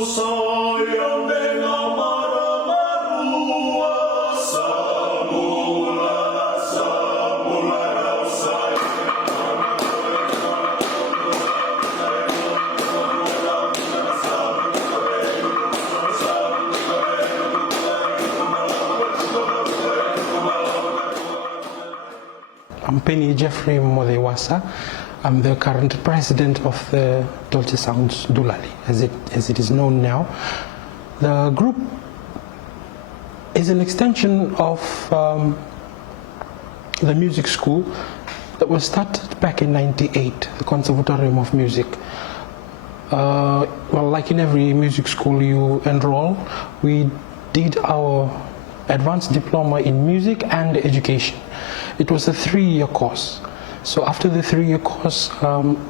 I'm Peni Moceiwasa. I'm the current president of the Dolce Sounds Dulali, as it is known now. The group is an extension of the music school that was started back in '98, the Conservatorium of Music. Well, like in every music school you enroll, we did our advanced diploma in music and education. It was a 3-year course. So after the 3-year course,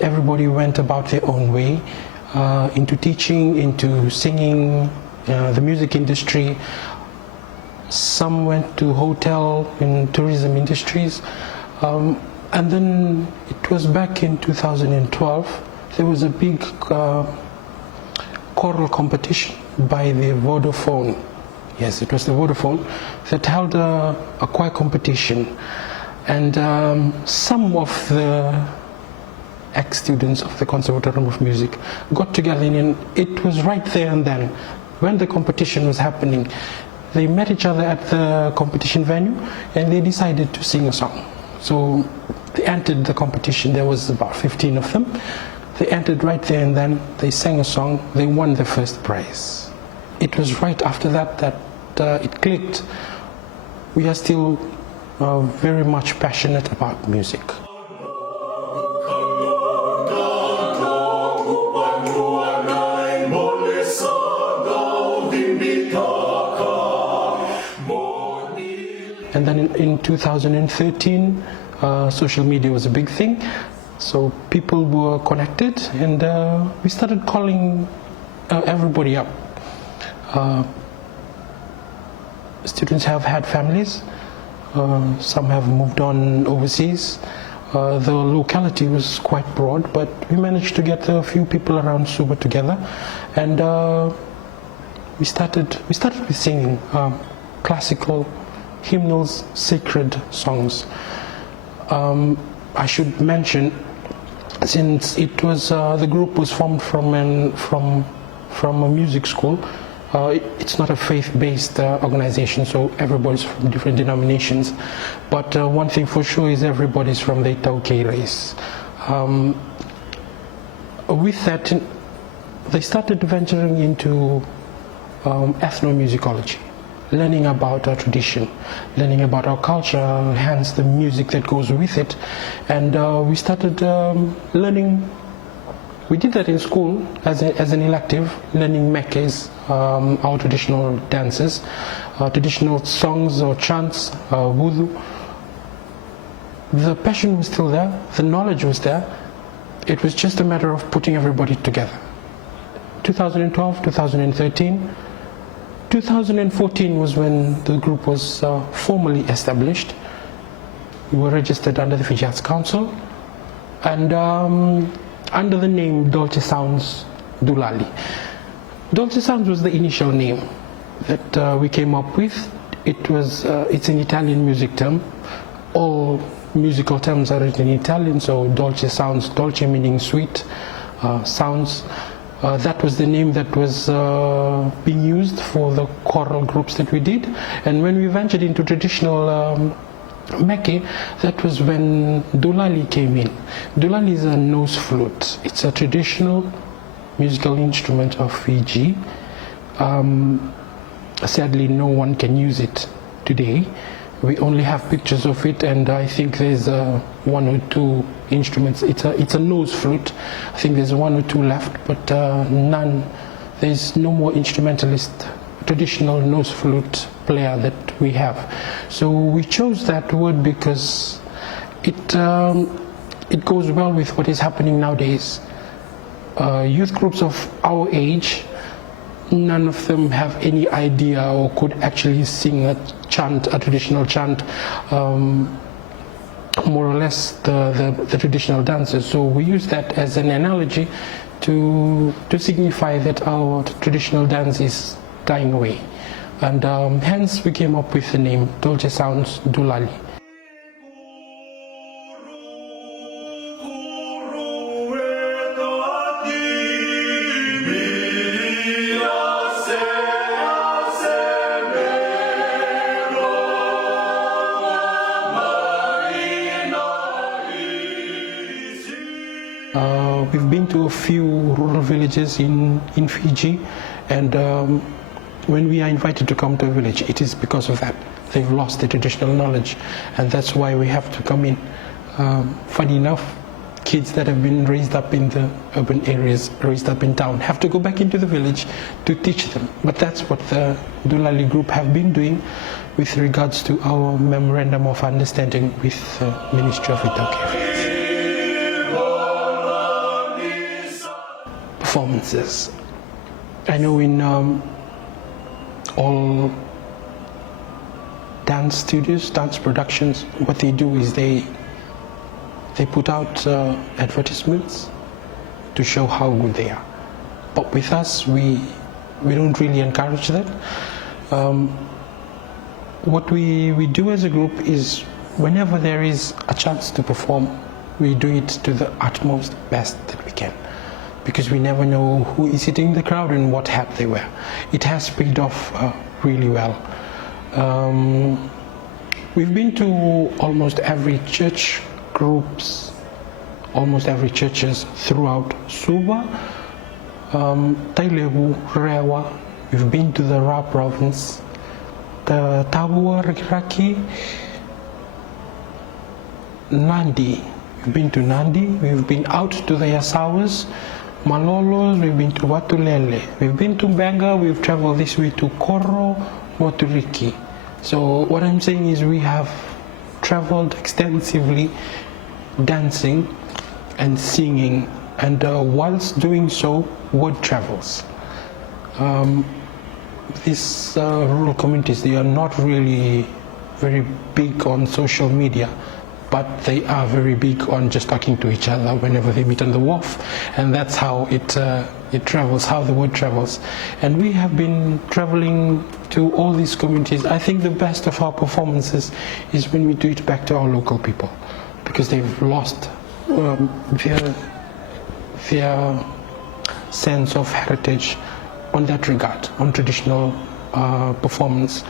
everybody went about their own way, into teaching, into singing, the music industry. Some went to hotel and tourism industries. And then it was back in 2012, there was a big choral competition by the Vodafone. Yes, it was the Vodafone that held a choir competition. And some of the ex-students of the Conservatorium of Music got together, and it was right there and then, when the competition was happening. They met each other at the competition venue and they decided to sing a song. So they entered the competition. There was about 15 of them. They entered right there and then. They sang a song. They won the first prize. It was right after that that it clicked. We are still very much passionate about music. And then in 2013, social media was a big thing, so people were connected, and we started calling everybody up. Students have had families. Some have moved on overseas. The locality was quite broad, but we managed to get a few people around Suba together, and we started with singing classical hymnals, sacred songs. I should mention, since it was the group was formed from a music school. It's not a faith-based organization, so everybody's from different denominations. But one thing for sure is everybody's from the Dolce race. With that, they started venturing into ethnomusicology, learning about our tradition, learning about our culture, hence the music that goes with it. And we started learning. We did that in school as an elective, learning mekes, our traditional dances, traditional songs or chants, wudu. The passion was still there, the knowledge was there. It was just a matter of putting everybody together. 2012, 2013, 2014 was when the group was formally established. We were registered under the Fiji Arts Council, and under the name Dolce Sounds Dulali. Dolce Sounds was the initial name that we came up with. It's an Italian music term. All musical terms are written in Italian, so Dolce Sounds, Dolce meaning sweet, sounds. That was the name that was being used for the choral groups that we did. And when we ventured into traditional Meke, that was when Dulali came in. Dulali is a nose flute. It's a traditional musical instrument of Fiji. Sadly, no one can use it today. We only have pictures of it, and I think there's 1 or 2 instruments. It's a nose flute. I think there's 1 or 2 left, but none. There's no more instrumentalist, traditional nose flute player that we have. So we chose that word because it goes well with what is happening nowadays. Youth groups of our age, none of them have any idea or could actually sing a chant, a traditional chant, more or less the traditional dances. So we use that as an analogy to signify that our traditional dance is dying away. And hence we came up with the name Dolce Sounds Dulali. We've been to a few rural villages in Fiji, and when we are invited to come to a village, it is because of that. They've lost the traditional knowledge, and that's why we have to come in. Funny enough, kids that have been raised up in the urban areas, raised up in town, have to go back into the village to teach them. But that's what the Dulali group have been doing with regards to our memorandum of understanding with the Ministry of Ethiopic Affairs. Performances. I know in all dance studios, dance productions, what they do is they put out advertisements to show how good they are. But with us, we don't really encourage that. What we do as a group is whenever there is a chance to perform, we do it to the utmost best that we can, because we never know who is sitting in the crowd and what hat they wear. It has paid off really well. We've been to almost every church groups, almost every churches throughout Suva, Tailebu, Rewa. We've been to the Ra province, the Tabua, Raki, Nandi. We've been to Nandi. We've been out to the Yasawas, Malolos. We've been to Watulele. We've been to Benga. We've traveled this way to Koro, Moturiki. So what I'm saying is we have traveled extensively, dancing and singing, and whilst doing so, word travels. These rural communities, they are not really very big on social media, but they are very big on just talking to each other whenever they meet on the wharf, and that's how it travels, how the word travels. And we have been traveling to all these communities. I think the best of our performances is when we do it back to our local people, because they've lost their sense of heritage on that regard, on traditional performance.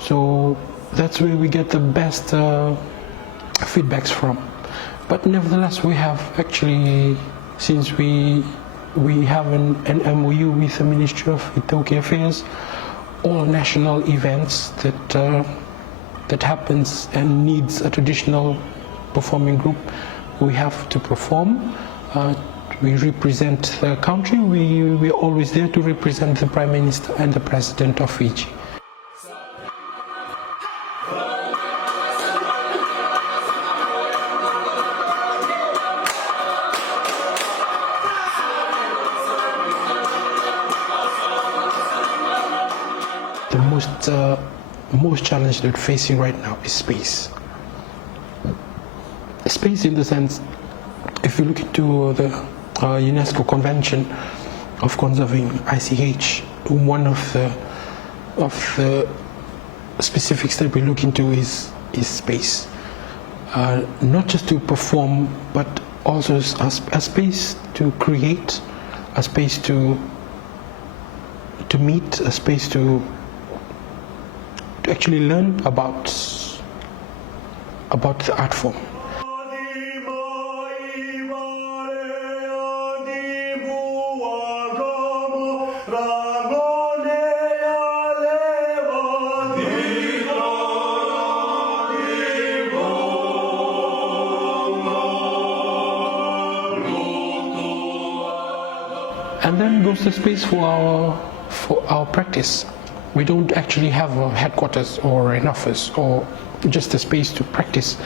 So that's where we get the best feedbacks from. But nevertheless, we have actually, since we have an MOU with the Ministry of Ethiopic Affairs, all national events that happens and needs a traditional performing group, we have to perform. We represent the country. We're always there to represent the Prime Minister and the President of Fiji. The most challenge that we're facing right now is space. Space in the sense, if you look into the UNESCO Convention of Conserving ICH, one of the specifics that we look into is space. Not just to perform, but also a space to create, a space to meet, a space to actually learn about the art form. And then goes the space for our practice. We don't actually have a headquarters or an office or just a space to practice.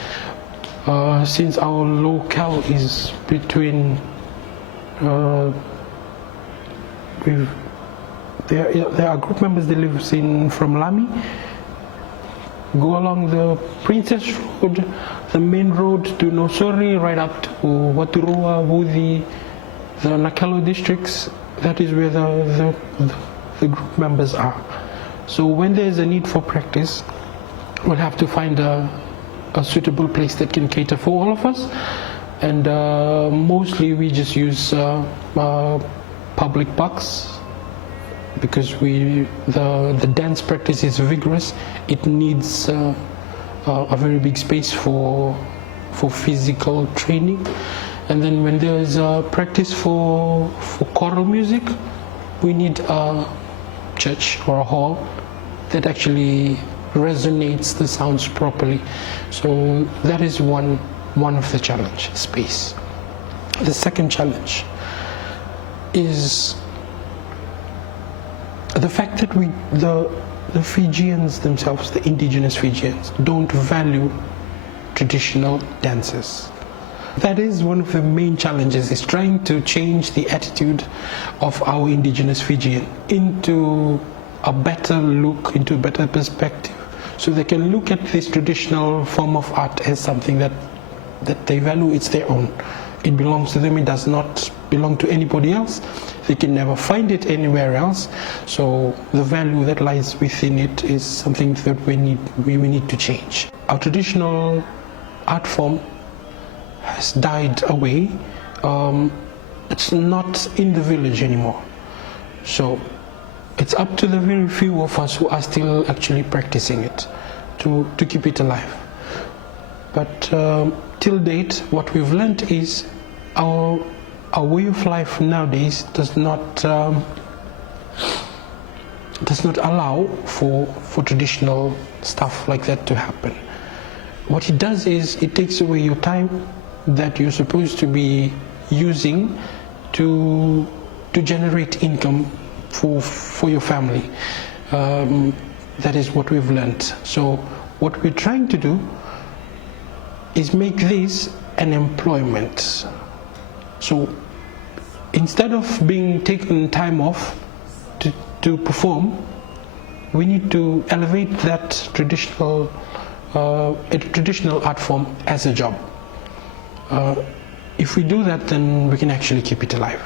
Since our locale is between, there are group members that live from Lami, go along the Princess Road, the main road to Nosori, right up to Waturua, Wudi, the Nakelo districts, that is where the group members are. So when there's a need for practice, we'll have to find a suitable place that can cater for all of us. And mostly we just use public parks, because the dance practice is vigorous. It needs a very big space for physical training. And then when there's practice for choral music, we need a church or a hall that actually resonates the sounds properly. So that is one of the challenge, space. The second challenge is the fact that the Fijians themselves, the indigenous Fijians, don't value traditional dances. That is one of the main challenges, is trying to change the attitude of our indigenous Fijian into a better look, into a better perspective, so they can look at this traditional form of art as something that they value. It's their own. It belongs to them. It does not belong to anybody else. They can never find it anywhere else. So the value that lies within it is something that we need to change. Our traditional art form has died away. It's not in the village anymore. So it's up to the very few of us who are still actually practicing it to keep it alive. But till date, what we've learned is our way of life nowadays does not allow for traditional stuff like that to happen. What it does is it takes away your time that you're supposed to be using to generate income for your family. That is what we've learned. So what we're trying to do is make this an employment. So instead of being taken time off to perform, we need to elevate that traditional art form as a job. If we do that, then we can actually keep it alive.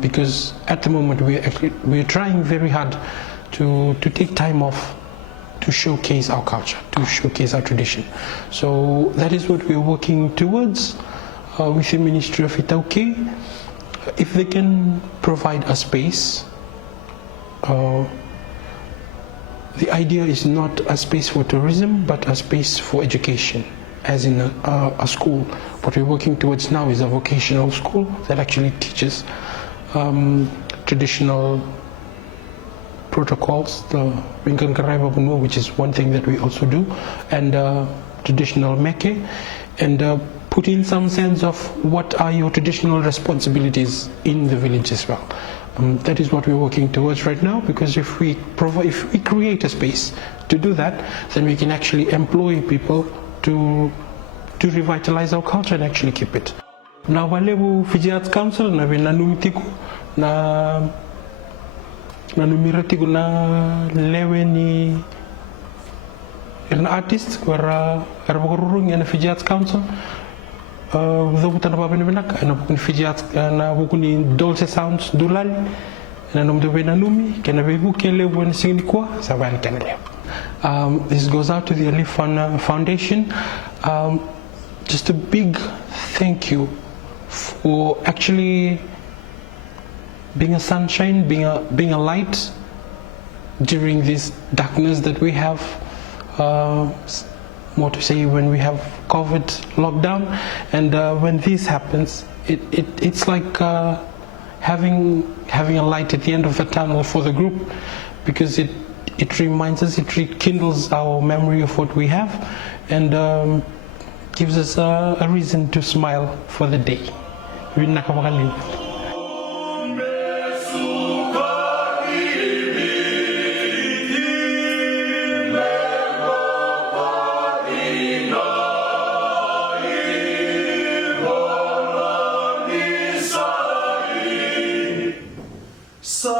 Because at the moment we're trying very hard to take time off to showcase our culture, to showcase our tradition. So that is what we're working towards with the Ministry of Itauke. If they can provide a space, the idea is not a space for tourism, but a space for education, as in a school. What we're working towards now is a vocational school that actually teaches traditional protocols, which is one thing that we also do, and traditional meke, and put in some sense of what are your traditional responsibilities in the village as well. That is what we're working towards right now, because if we create a space to do that, then we can actually employ people to revitalize our culture and actually keep it. Na wale bu Fiji Arts Council na nanumitiku na numiratiku na lewe ni an artist wara arbokurung na Fiji Arts Council. Zabutan pa benak na bukun Fiji Arts na bukun Dolce sounds Dulali na nom de benanumi kana bebu kele won singni kwa saban kanale. This goes out to the Alif Foundation. Just a big thank you for actually being a sunshine, being a light during this darkness that we have. More to say, when we have COVID lockdown, and when this happens, it's like having a light at the end of the tunnel for the group, because it reminds us, it rekindles our memory of what we have, and gives us a reason to smile for the day. So